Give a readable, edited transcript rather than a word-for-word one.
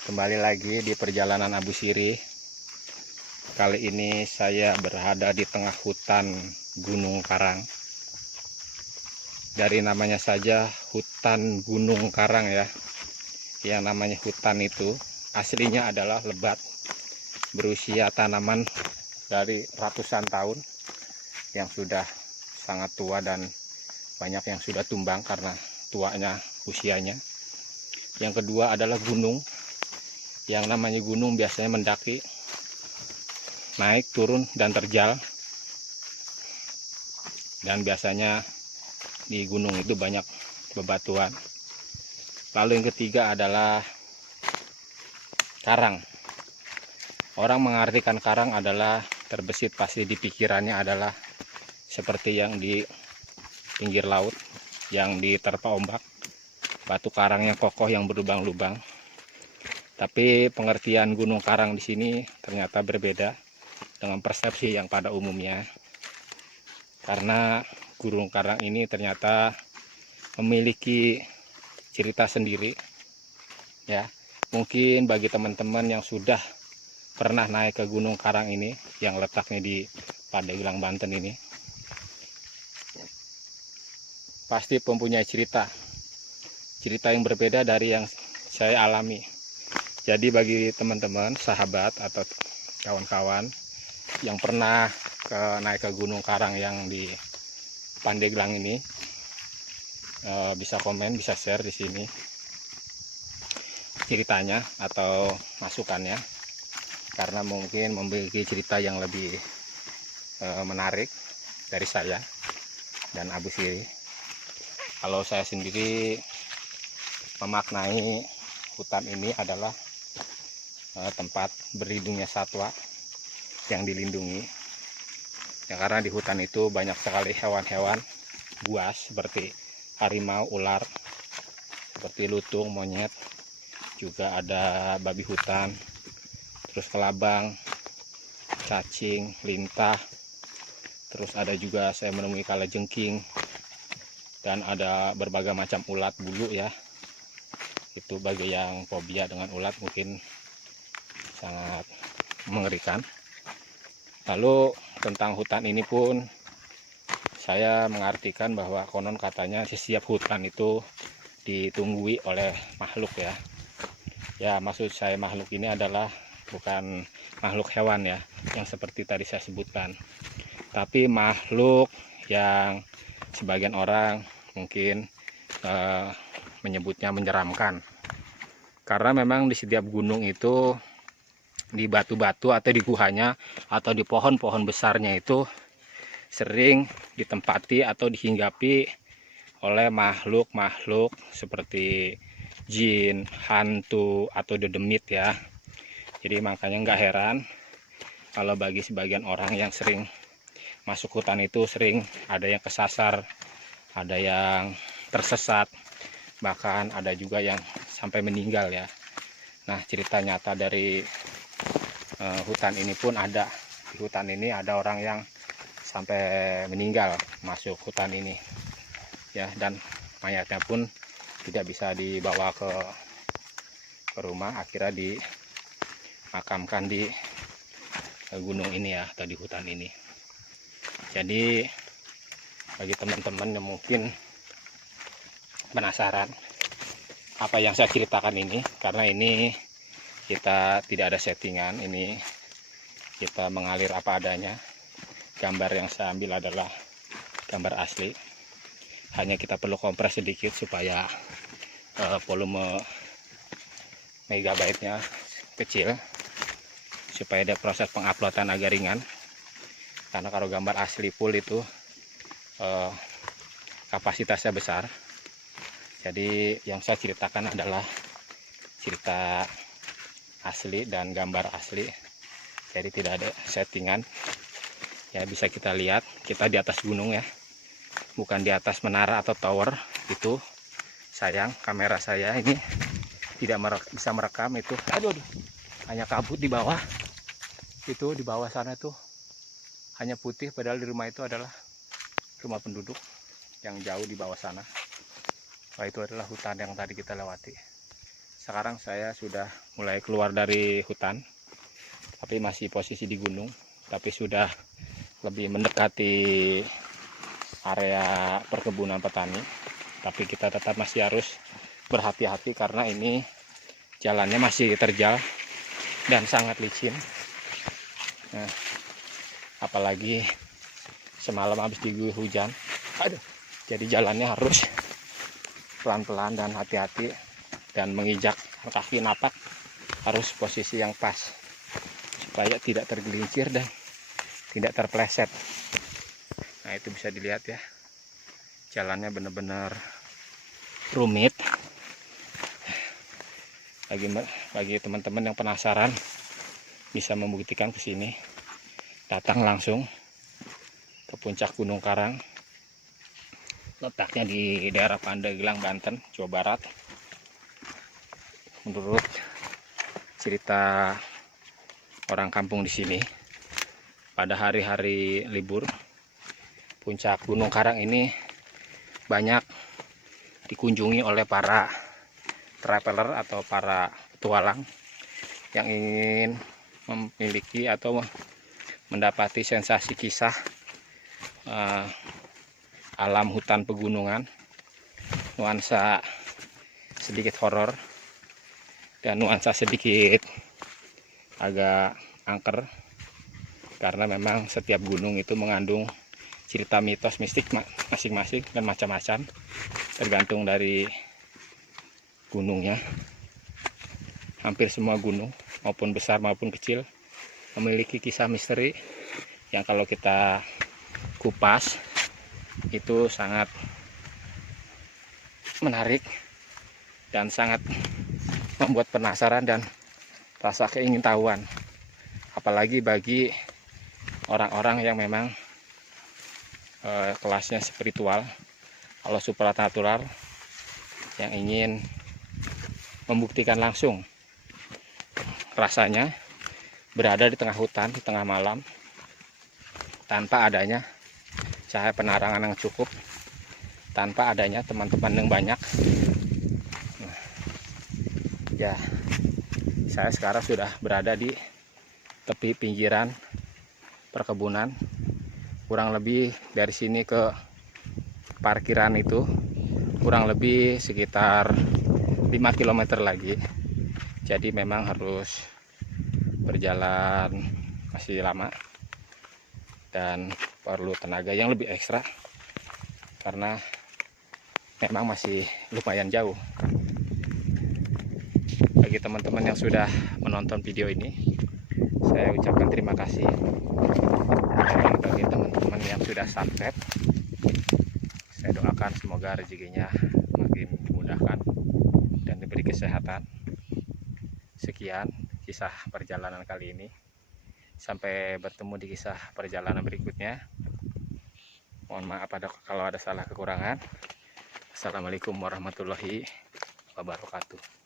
Kembali lagi di perjalanan Abu Sirih. Kali ini saya berada di tengah hutan Gunung Karang. Dari namanya saja hutan Gunung Karang ya. Yang namanya hutan itu aslinya adalah lebat, berusia tanaman dari ratusan tahun yang sudah sangat tua dan banyak yang sudah tumbang karena tuanya usianya. Yang kedua adalah gunung. Yang namanya gunung biasanya mendaki, naik, turun, dan terjal. Dan biasanya di gunung itu banyak bebatuan. Lalu yang ketiga adalah karang. Orang mengartikan karang adalah terbesit pasti di pikirannya adalah seperti yang di pinggir laut, yang diterpa ombak, batu karang yang kokoh yang berlubang-lubang. Tapi pengertian gunung karang di sini ternyata berbeda dengan persepsi yang pada umumnya. Karena gunung karang ini ternyata memiliki cerita sendiri. Ya, mungkin bagi teman-teman yang sudah pernah naik ke gunung karang ini yang letaknya di Pandeglang, Banten ini, pasti mempunyai cerita yang berbeda dari yang saya alami. Jadi bagi teman-teman, sahabat atau kawan-kawan yang pernah naik ke Gunung Karang yang di Pandeglang ini, bisa komen, bisa share di sini ceritanya atau masukannya, karena mungkin memiliki cerita yang lebih menarik dari saya dan Abu Sirih. Kalau saya sendiri memaknai hutan ini adalah tempat berlindungnya satwa yang dilindungi ya, karena di hutan itu banyak sekali hewan-hewan buas seperti harimau, ular, seperti lutung, monyet, juga ada babi hutan, terus kelabang, cacing, lintah, terus ada juga saya menemui kalajengking, dan ada berbagai macam ulat bulu ya. Itu bagi yang fobia dengan ulat mungkin sangat mengerikan. Lalu tentang hutan ini pun saya mengartikan bahwa konon katanya setiap hutan itu ditunggui oleh makhluk ya. Ya, maksud saya makhluk ini adalah bukan makhluk hewan ya, yang seperti tadi saya sebutkan, tapi makhluk yang sebagian orang mungkin menyebutnya menyeramkan. Karena memang di setiap gunung itu, di batu-batu atau di guhanya atau di pohon-pohon besarnya itu sering ditempati atau dihinggapi oleh makhluk-makhluk seperti jin, hantu, atau dedemit ya. Jadi makanya nggak heran kalau bagi sebagian orang yang sering masuk hutan itu sering ada yang kesasar, ada yang tersesat, bahkan ada juga yang sampai meninggal ya. Nah, cerita nyata dari hutan ini pun ada. Di hutan ini ada orang yang sampai meninggal masuk hutan ini ya, dan mayatnya pun tidak bisa dibawa ke rumah, akhirnya dimakamkan di gunung ini ya, atau di hutan ini. Jadi bagi teman-teman yang mungkin penasaran apa yang saya ceritakan ini, karena ini kita tidak ada settingan, ini kita mengalir apa adanya. Gambar yang saya ambil adalah gambar asli, hanya kita perlu kompres sedikit supaya volume megabyte-nya kecil, supaya ada proses penguploadan agak ringan. Karena kalau gambar asli full itu kapasitasnya besar. Jadi yang saya ceritakan adalah cerita asli dan gambar asli, jadi tidak ada settingan ya. Bisa kita lihat kita di atas gunung ya, bukan di atas menara atau tower. Itu sayang kamera saya ini tidak bisa merekam itu. Aduh, hanya kabut di bawah. Itu di bawah sana tuh hanya putih, padahal di rumah itu adalah rumah penduduk yang jauh di bawah sana. Wah, itu adalah hutan yang tadi kita lewati. Sekarang saya sudah mulai keluar dari hutan, tapi masih posisi di gunung, tapi sudah lebih mendekati area perkebunan petani. Tapi kita tetap masih harus berhati-hati karena ini jalannya masih terjal dan sangat licin. Nah, apalagi semalam habis diguyur hujan. Aduh, jadi jalannya harus pelan-pelan dan hati-hati, dan menginjak kaki napak harus posisi yang pas supaya tidak tergelincir dan tidak terpleset. Nah, itu bisa dilihat ya, jalannya benar-benar rumit. Bagi teman-teman yang penasaran bisa membuktikan ke sini, datang langsung ke puncak Gunung Karang. Letaknya di daerah Pandeglang, Banten, Jawa Barat. Menurut cerita orang kampung di sini, pada hari-hari libur, puncak Gunung Karang ini banyak dikunjungi oleh para traveler atau para petualang yang ingin memiliki atau mendapati sensasi kisah alam hutan pegunungan, nuansa sedikit horor dan nuansa sedikit agak angker, karena memang setiap gunung itu mengandung cerita mitos mistik masing-masing dan macam-macam, tergantung dari gunungnya. Hampir semua gunung, maupun besar maupun kecil, memiliki kisah misteri yang kalau kita kupas itu sangat menarik dan sangat membuat penasaran dan rasa keingintahuan, apalagi bagi orang-orang yang memang kelasnya spiritual, kalau supranatural, yang ingin membuktikan langsung rasanya berada di tengah hutan, di tengah malam, tanpa adanya cahaya penerangan yang cukup, tanpa adanya teman-teman yang banyak. Nah, ya, saya sekarang sudah berada di tepi pinggiran perkebunan. Kurang lebih dari sini ke parkiran itu kurang lebih sekitar 5 km lagi. Jadi memang harus berjalan masih lama dan perlu tenaga yang lebih ekstra karena memang masih lumayan jauh. Bagi teman-teman yang sudah menonton video ini, saya ucapkan terima kasih. Dan bagi teman-teman yang sudah subscribe, saya doakan semoga rezekinya makin dimudahkan dan diberi kesehatan. Sekian kisah perjalanan kali ini. Sampai bertemu di kisah perjalanan berikutnya. Mohon maaf kalau ada salah kekurangan. Assalamualaikum warahmatullahi wabarakatuh.